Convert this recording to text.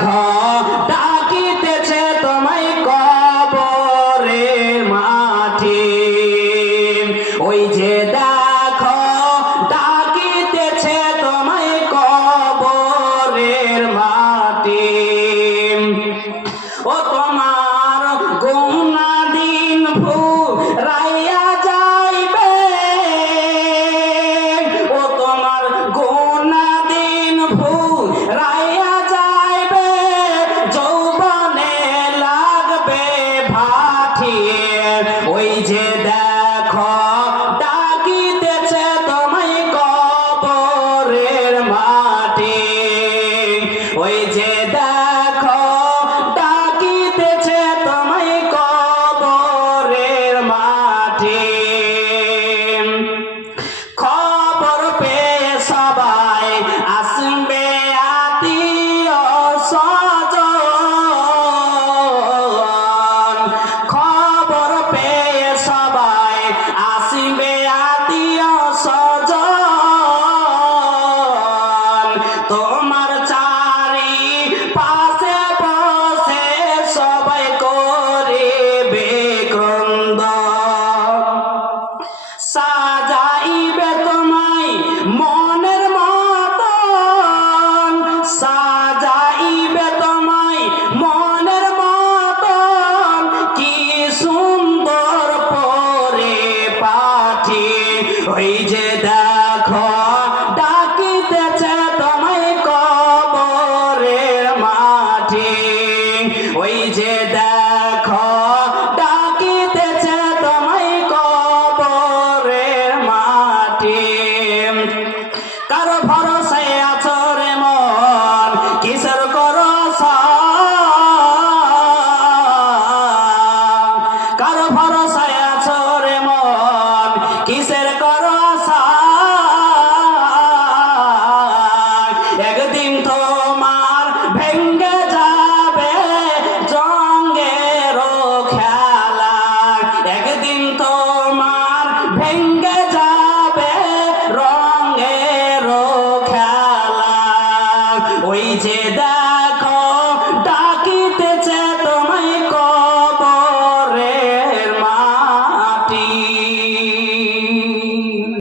দেখো ডাকিতেছে তোমায় কবরের মাঠে। ওই যে দেখো ডাকিতেছে তোমায় কবরের মাঠে। ও তোমার গুনাহ দিন ফুরাইয়া যাইবে, ও তোমার গুনাহ দিন ফুরাইয়া যাইবে, যৌবনে লাগবে ভাটি। ওই যে দেখো ডাকিতেছে তোমায় কবরের মাটি। ওই যে দেখো ডাকিতেছে তোমায় কবরের মাটি। খবর পেয়ে সবাই আসবে আত্মীয় স্বজন, খবর পেয়ে সবাই আসবে আত্মীয় স্বজন। তোমার চারি পাশে বসে সবাই করিবে ক্রন্দন, সাজাইবে তোমায় মনের মতন, সাজাইবে তোমায় মনের মতন, কি সুন্দর পরিপাটি। ওই যে দেখো ডাকিতেছে তোমায় কবরের মাটি। ওই যে দেখো ডাকিতেছে তোমায় কবরের মাটি। কারো ভরসায় আছো রে মন, কিসের করো কারো ভরসায় আছো রে মন, কিসের করো একদিন তোমার ভেঙ্গে যাবে জঙ্গের খেলা, একদিন তোমার ভেঙ্গে যাবে রঙের খেলা। ওই যে